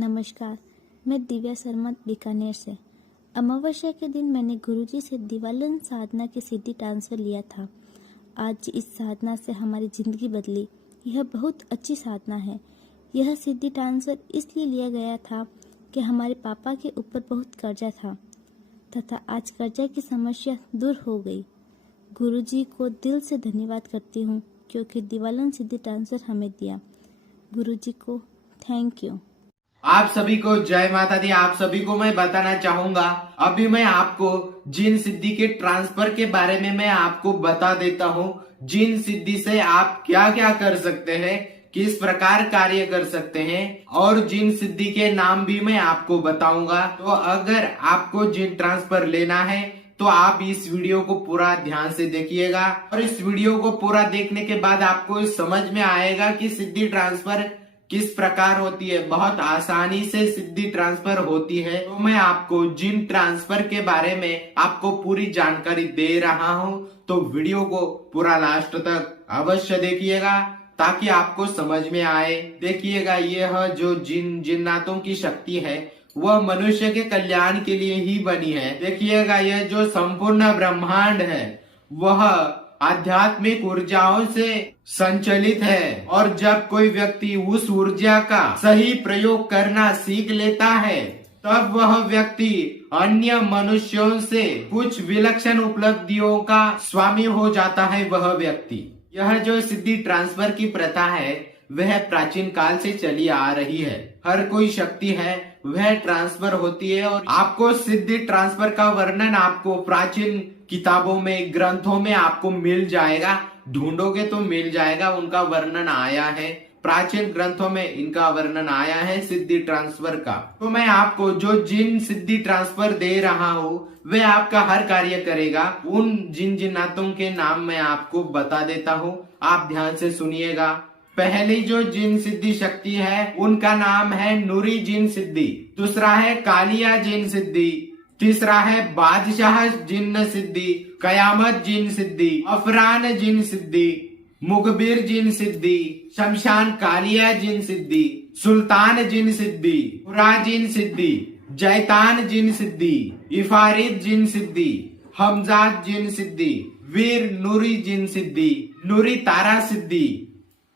नमस्कार, मैं दिव्या शर्मा बीकानेर से। अमावस्या के दिन मैंने गुरुजी से दिवालन साधना की सिद्धि ट्रांसफ़र लिया था। आज इस साधना से हमारी ज़िंदगी बदली। यह बहुत अच्छी साधना है। यह सिद्धि ट्रांसफ़र इसलिए लिया गया था कि हमारे पापा के ऊपर बहुत कर्जा था तथा आज कर्जा की समस्या दूर हो गई। गुरुजी को दिल से धन्यवाद करती हूँ क्योंकि दिवालन सिद्धि ट्रांसफ़र हमें दिया। गुरुजी को थैंक यू। आप सभी को जय माता दी। आप सभी को मैं बताना चाहूंगा, अभी मैं आपको जिन सिद्धि के ट्रांसफर के बारे में मैं आपको बता देता हूं। जिन सिद्धि से आप क्या क्या कर सकते हैं, किस प्रकार कार्य कर सकते हैं और जिन सिद्धि के नाम भी मैं आपको बताऊंगा। तो अगर आपको जिन ट्रांसफर लेना है तो आप इस वीडियो को पूरा ध्यान से देखिएगा और इस वीडियो को पूरा देखने के बाद आपको समझ में आएगा कि सिद्धि ट्रांसफर किस प्रकार होती है। बहुत आसानी से सिद्धि ट्रांसफर होती है। तो मैं आपको जिन ट्रांसफर के बारे में आपको पूरी जानकारी दे रहा हूं, तो वीडियो को पूरा लास्ट तक अवश्य देखिएगा ताकि आपको समझ में आए। देखिएगा, यह जो जिन्नातों की शक्ति है वह मनुष्य के कल्याण के लिए ही बनी है। देखिएगा, यह जो संपूर्ण ब्रह्मांड है वह आध्यात्मिक ऊर्जाओं से संचालित है और जब कोई व्यक्ति उस ऊर्जा का सही प्रयोग करना सीख लेता है तब वह व्यक्ति अन्य मनुष्यों से कुछ विलक्षण उपलब्धियों का स्वामी हो जाता है। वह व्यक्ति, यह जो सिद्धि ट्रांसफर की प्रथा है वह प्राचीन काल से चली आ रही है। हर कोई शक्ति है वह ट्रांसफर होती है और आपको सिद्धि ट्रांसफर का वर्णन आपको प्राचीन किताबों में, ग्रंथों में आपको मिल जाएगा। ढूंढोगे तो मिल जाएगा, उनका वर्णन आया है। प्राचीन ग्रंथों में इनका वर्णन आया है सिद्धि ट्रांसफर का। तो मैं आपको जो जिन सिद्धि ट्रांसफर दे रहा हूँ वह आपका हर कार्य करेगा। उन जिन्नातों के नाम मैं आपको बता देता हूँ, आप ध्यान से सुनिएगा। पहली जो जिन सिद्धि शक्ति है उनका नाम है नूरी जिन सिद्धि। दूसरा है कालिया जिन सिद्धि। तीसरा है बादशाह जिन सिद्धि, कयामत जिन सिद्धि, अफरान जिन सिद्धि, मुखबिर जिन सिद्धि, शमशान कालिया जिन सिद्धि, सुल्तान जिन सिद्धि, पुरा जिन सिद्धि, जैतान जिन सिद्धि, इफारिद जिन सिद्धि, हमजाद जिन सिद्धि, वीर नूरी जिन सिद्धि, नूरी तारा सिद्धि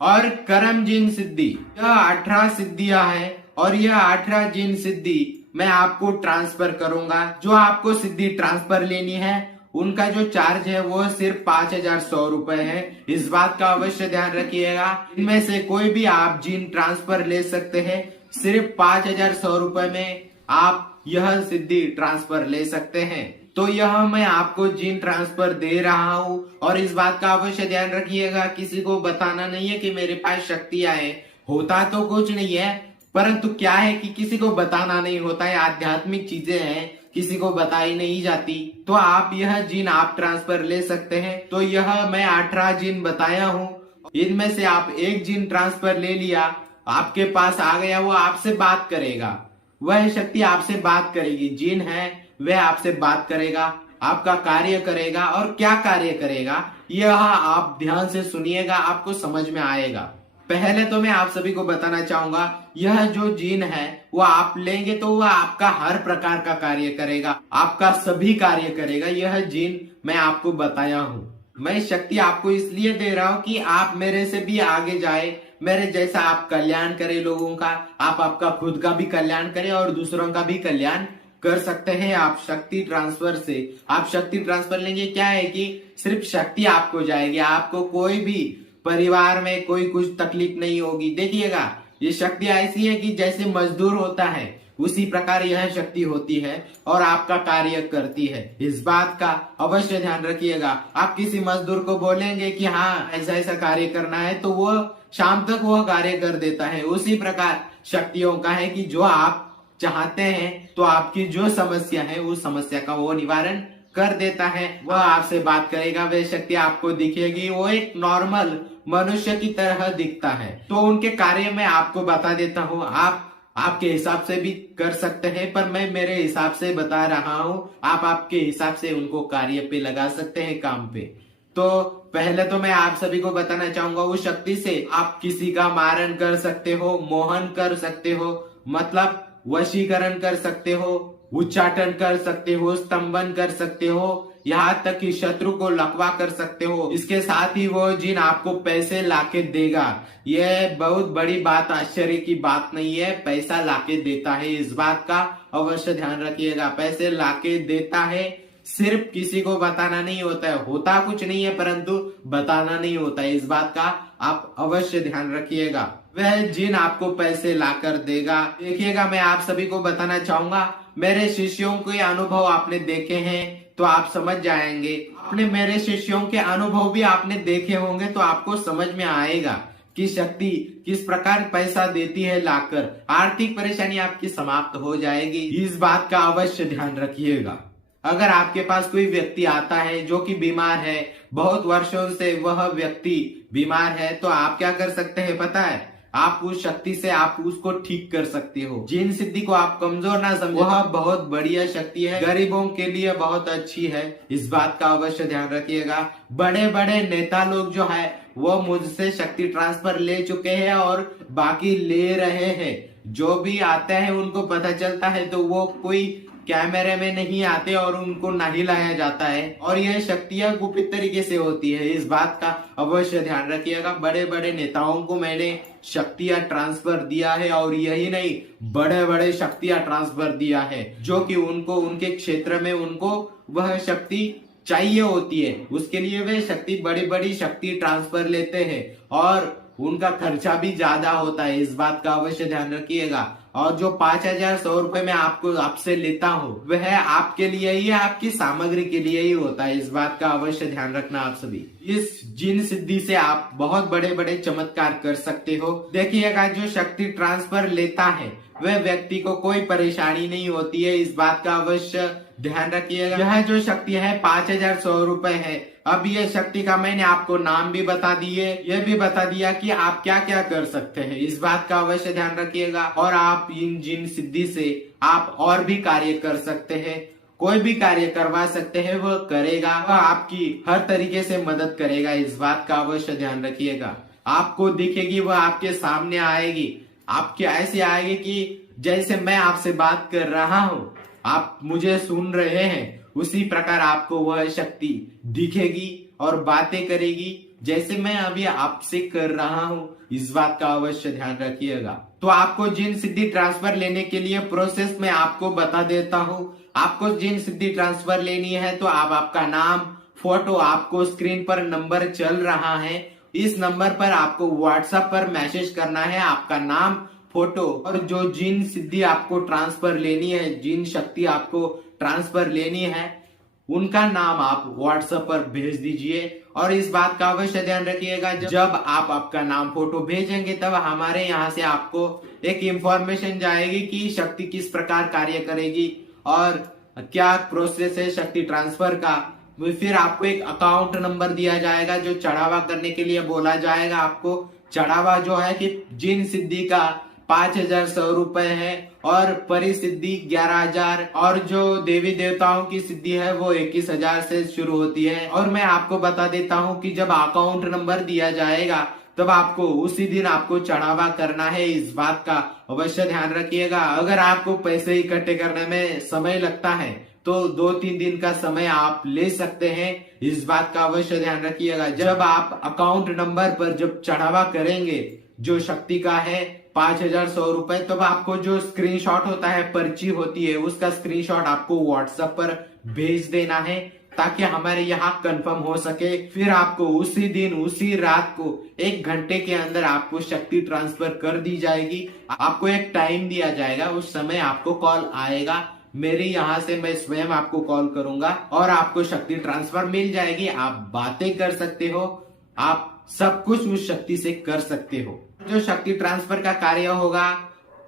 और करम जिन सिद्धि। यह 18 सिद्धियां हैं और यह 18 जिन सिद्धि मैं आपको ट्रांसफर करूंगा। जो आपको सिद्धि ट्रांसफर लेनी है उनका जो चार्ज है वो सिर्फ 5100 रुपए है। इस बात का अवश्य ध्यान रखिएगा। इनमें से कोई भी आप जिन ट्रांसफर ले सकते हैं। सिर्फ 5100 रुपए में आप यह सिद्धि ट्रांसफर ले सकते हैं। तो यह मैं आपको जिन ट्रांसफर दे रहा हूँ और इस बात का अवश्य ध्यान रखिएगा, किसी को बताना नहीं है कि मेरे पास शक्तियां है। होता तो कुछ नहीं है, परंतु क्या है कि किसी को बताना नहीं होता है। आध्यात्मिक चीजें हैं, किसी को बताई नहीं जाती। तो आप यह जिन आप ट्रांसफर ले सकते हैं। तो यह मैं 18 जिन बताया हूँ, इनमें से आप एक जिन ट्रांसफर ले लिया, आपके पास आ गया, वो आपसे बात करेगा। वह शक्ति आपसे बात करेगी। जिन है वह आपसे बात करेगा, आपका कार्य करेगा। और क्या कार्य करेगा यह आप ध्यान से सुनिएगा, आपको समझ में आएगा। पहले तो मैं आप सभी को बताना चाहूंगा, यह जो जिन है वो आप लेंगे तो वह आपका हर प्रकार का कार्य करेगा, आपका सभी कार्य करेगा। यह जिन मैं आपको बताया हूँ। मैं शक्ति आपको इसलिए दे रहा हूँ कि आप मेरे से भी आगे जाए, मेरे जैसा आप कल्याण करें लोगों का, आप आपका खुद का भी कल्याण करें और दूसरों का भी कल्याण कर सकते हैं आप शक्ति ट्रांसफर से। आप शक्ति ट्रांसफर लेंगे, क्या है कि सिर्फ शक्ति आपको जाएगी, आपको कोई भी परिवार में कोई कुछ तकलीफ नहीं होगी। देखिएगा, ये शक्ति ऐसी है कि जैसे मजदूर होता है उसी प्रकार यह शक्ति होती है और आपका कार्य करती है। इस बात का अवश्य ध्यान रखिएगा। आप किसी मजदूर को बोलेंगे कि हाँ ऐसा ऐसा कार्य करना है तो वो शाम तक वह कार्य कर देता है। उसी प्रकार शक्तियों का है कि जो आप चाहते हैं तो आपकी जो समस्या है उस समस्या का वो निवारण कर देता है। वह आपसे बात करेगा, वह शक्ति आपको दिखेगी। वो एक नॉर्मल मनुष्य की तरह दिखता है। तो उनके कार्य में आपको बता देता हूँ, आप आपके हिसाब से भी कर सकते हैं, पर मैं मेरे हिसाब से बता रहा हूँ। आप आपके हिसाब से उनको कार्य पे लगा सकते हैं, काम पे। तो पहले तो मैं आप सभी को बताना चाहूंगा, उस शक्ति से आप किसी का मारण कर सकते हो, मोहन कर सकते हो, मतलब वशीकरण कर सकते हो, उच्चाटन कर सकते हो, स्तंभन कर सकते हो, यहाँ तक कि शत्रु को लकवा कर सकते हो। इसके साथ ही वो जिन आपको पैसे लाके देगा। यह बहुत बड़ी बात, आश्चर्य की बात नहीं है, पैसा लाके देता है, इस बात का अवश्य ध्यान रखिएगा। पैसे लाके देता है, सिर्फ किसी को बताना नहीं होता है, होता कुछ नहीं है परंतु बताना नहीं होता है, इस बात का आप अवश्य ध्यान रखिएगा। वह जिन आपको पैसे लाकर देगा। देखिएगा, मैं आप सभी को बताना चाहूंगा, मेरे शिष्यों के अनुभव आपने देखे हैं तो आप समझ जाएंगे। आपने मेरे शिष्यों के अनुभव भी आपने देखे होंगे तो आपको समझ में आएगा कि शक्ति किस प्रकार पैसा देती है लाकर। आर्थिक परेशानी आपकी समाप्त हो जाएगी, इस बात का अवश्य ध्यान रखिएगा। अगर आपके पास कोई व्यक्ति आता है जो कि बीमार है, बहुत वर्षों से वह व्यक्ति बीमार है, तो आप क्या कर सकते हैं पता है? आप उस शक्ति से आप उसको ठीक कर सकते हो। जिन सिद्धि को आप कमजोर ना समझो, वह बहुत बढ़िया शक्ति है, गरीबों के लिए बहुत अच्छी है, इस बात का अवश्य ध्यान रखिएगा। बड़े बड़े नेता लोग जो है वो मुझसे शक्ति ट्रांसफर ले चुके हैं और बाकी ले रहे हैं। जो भी आते हैं उनको पता चलता है तो वो कोई कैमरे में नहीं आते और उनको नहीं लाया जाता है, और यह शक्तियां गुप्त तरीके से होती है, इस बात का अवश्य ध्यान रखिएगा। बड़े बड़े नेताओं को मैंने शक्तियां ट्रांसफर दिया है, और यही नहीं, बड़े बड़े शक्तियां ट्रांसफर दिया है जो कि उनको उनके क्षेत्र में उनको वह शक्ति चाहिए होती है, उसके लिए वे शक्ति बड़ी बड़ी शक्ति ट्रांसफर लेते हैं और उनका खर्चा भी ज्यादा होता है, इस बात का अवश्य ध्यान रखिएगा। और जो 5,100 रुपए मैं आपसे लेता हूँ वह आपके लिए ही, आपकी सामग्री के लिए ही होता है, इस बात का अवश्य ध्यान रखना आप सभी। इस जिन सिद्धि से आप बहुत बड़े बड़े चमत्कार कर सकते हो। देखिएगा, जो शक्ति ट्रांसफर लेता है वह व्यक्ति को कोई परेशानी नहीं होती है, इस बात का अवश्य ध्यान रखिएगा। यह जो शक्ति है 5,100 रुपए है। अब ये शक्ति का मैंने आपको नाम भी बता दिए, यह भी बता दिया कि आप क्या क्या कर सकते हैं, इस बात का अवश्य ध्यान रखिएगा। और आप इन जिन सिद्धि से आप और भी कार्य कर सकते हैं, कोई भी कार्य करवा सकते हैं, वह करेगा, वह आपकी हर तरीके से मदद करेगा, इस बात का अवश्य ध्यान रखिएगा। आपको दिखेगी, वह आपके सामने आएगी, आपके ऐसे आएगी कि जैसे मैं आपसे बात कर रहा हूँ, आप मुझे सुन रहे हैं, उसी प्रकार आपको वह शक्ति दिखेगी और बातें करेगी जैसे मैं अभी आपसे कर रहा हूँ, इस बात का अवश्य ध्यान रखिएगा। तो आपको जिन सिद्धि ट्रांसफर लेने के लिए प्रोसेस में आपको बता देता हूँ। आपको जिन सिद्धि ट्रांसफर लेनी है तो आप आपका नाम, फोटो, आपको स्क्रीन पर नंबर चल रहा है, इस नंबर पर आपको व्हाट्सएप पर मैसेज करना है आपका नाम, फोटो, और जो जिन सिद्धि आपको ट्रांसफर लेनी है, जिन शक्ति आपको ट्रांसफर लेनी है, उनका नाम आप व्हाट्सएप पर भेज दीजिए। और इस बात का अवश्य ध्यान रखिएगा, जब आप आपका नाम, फोटो भेजेंगे तब हमारे यहाँ से आपको एक इंफॉर्मेशन जाएगी कि शक्ति किस प्रकार कार्य करेगी और क्या प्रोसेस है शक्ति ट्रांसफर का। फिर आपको एक अकाउंट नंबर दिया जाएगा जो चढ़ावा करने के लिए बोला जाएगा। आपको चढ़ावा जो है कि जिन सिद्धि का 5,100 रुपए है और परिसिद्धि 11,000, और जो देवी देवताओं की सिद्धि है वो 21,000 से शुरू होती है। और मैं आपको बता देता हूँ कि जब अकाउंट नंबर दिया जाएगा तब आपको उसी दिन आपको चढ़ावा करना है, इस बात का अवश्य ध्यान रखिएगा। अगर आपको पैसे इकट्ठे करने में समय लगता है तो 2-3 दिन का समय आप ले सकते हैं, इस बात का अवश्य ध्यान रखिएगा। जब आप अकाउंट नंबर पर जब चढ़ावा करेंगे जो शक्ति का है 5,100 रुपए, तब आपको जो स्क्रीनशॉट होता है, पर्ची होती है, उसका स्क्रीनशॉट आपको व्हाट्सएप पर भेज देना है ताकि हमारे यहाँ कंफर्म हो सके। फिर आपको उसी दिन, उसी रात को 1 घंटे के अंदर आपको शक्ति ट्रांसफर कर दी जाएगी। आपको एक टाइम दिया जाएगा, उस समय आपको कॉल आएगा, मेरे यहाँ से मैं स्वयं आपको कॉल करूंगा और आपको शक्ति ट्रांसफर मिल जाएगी। आप बातें कर सकते हो, आप सब कुछ उस शक्ति से कर सकते हो। जो शक्ति ट्रांसफर का कार्य होगा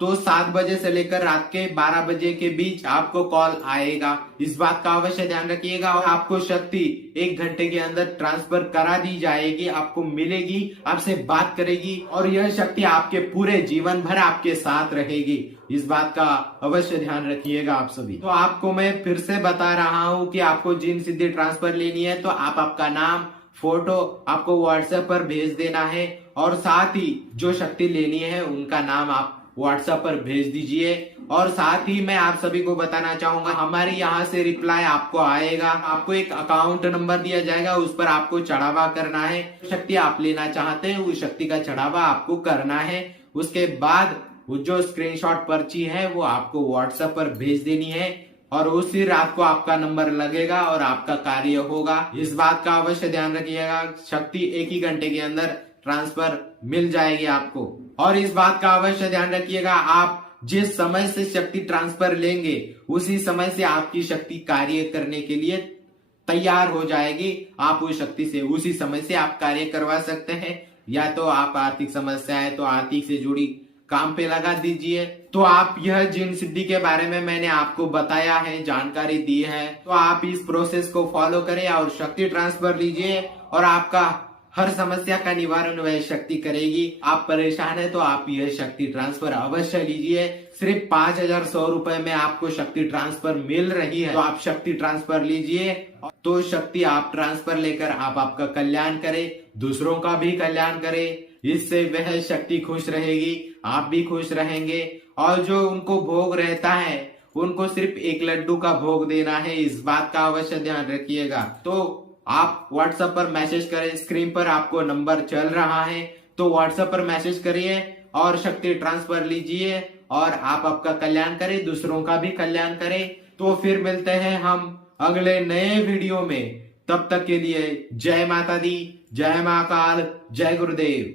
तो 7 बजे से लेकर रात के 12 बजे के बीच आपको कॉल आएगा, इस बात का अवश्य ध्यान रखिएगा। और आपको शक्ति 1 घंटे के अंदर ट्रांसफर करा दी जाएगी, आपको मिलेगी, आपसे बात करेगी और यह शक्ति आपके पूरे जीवन भर आपके साथ रहेगी, इस बात का अवश्य ध्यान रखिएगा आप सभी। तो आपको मैं फिर से बता रहा हूँ कि आपको जिन सिद्धि ट्रांसफर लेनी है तो आप आपका नाम, फोटो आपको व्हाट्सएप पर भेज देना है और साथ ही जो शक्ति लेनी है उनका नाम आप व्हाट्सएप पर भेज दीजिए। और साथ ही मैं आप सभी को बताना चाहूंगा, हमारे यहाँ से रिप्लाई आपको आएगा, आपको एक अकाउंट नंबर दिया जाएगा, उस पर आपको चढ़ावा करना है। शक्ति आप लेना चाहते हैं उस शक्ति का चढ़ावा आपको करना है। उसके बाद वो जो स्क्रीनशॉट पर्ची है वो आपको व्हाट्सएप पर भेज देनी है और उसी रात को आपका नंबर लगेगा और आपका कार्य होगा। इस बात का अवश्य ध्यान रखिएगा, शक्ति 1 ही घंटे के अंदर ट्रांसफर मिल जाएगी आपको। और इस बात का अवश्य ध्यान रखिएगा, आप जिस समय से शक्ति ट्रांसफर लेंगे उसी समय से आपकी शक्ति कार्य करने के लिए तैयार हो जाएगी। आप उस शक्ति से उसी समय से आप कार्य करवा सकते हैं। या तो आप आर्थिक समस्या है तो आर्थिक से जुड़ी काम पे लगा दीजिए। तो आप यह जिन सिद्धि के बारे में मैंने आपको बताया है, जानकारी दी है, तो आप इस प्रोसेस को फॉलो करें और शक्ति ट्रांसफर लीजिए और आपका हर समस्या का निवारण वह शक्ति करेगी। आप परेशान है तो आप यह शक्ति ट्रांसफर अवश्य लीजिए। सिर्फ 5,100 रुपए में आपको शक्ति ट्रांसफर मिल रही है, तो आप शक्ति ट्रांसफर लीजिए। तो शक्ति आप ट्रांसफर लेकर आप आपका कल्याण करें, दूसरों का भी कल्याण करें। इससे वह शक्ति खुश रहेगी, आप भी खुश रहेंगे। और जो उनको भोग रहता है उनको सिर्फ 1 लड्डू का भोग देना है, इस बात का अवश्य ध्यान रखिएगा। तो आप व्हाट्सएप पर मैसेज करें, स्क्रीन पर आपको नंबर चल रहा है, तो व्हाट्सएप पर मैसेज करिए और शक्ति ट्रांसफर लीजिए और आप आपका कल्याण करें, दूसरों का भी कल्याण करें। तो फिर मिलते हैं हम अगले नए वीडियो में, तब तक के लिए जय माता दी, जय महाकाल, जय गुरुदेव।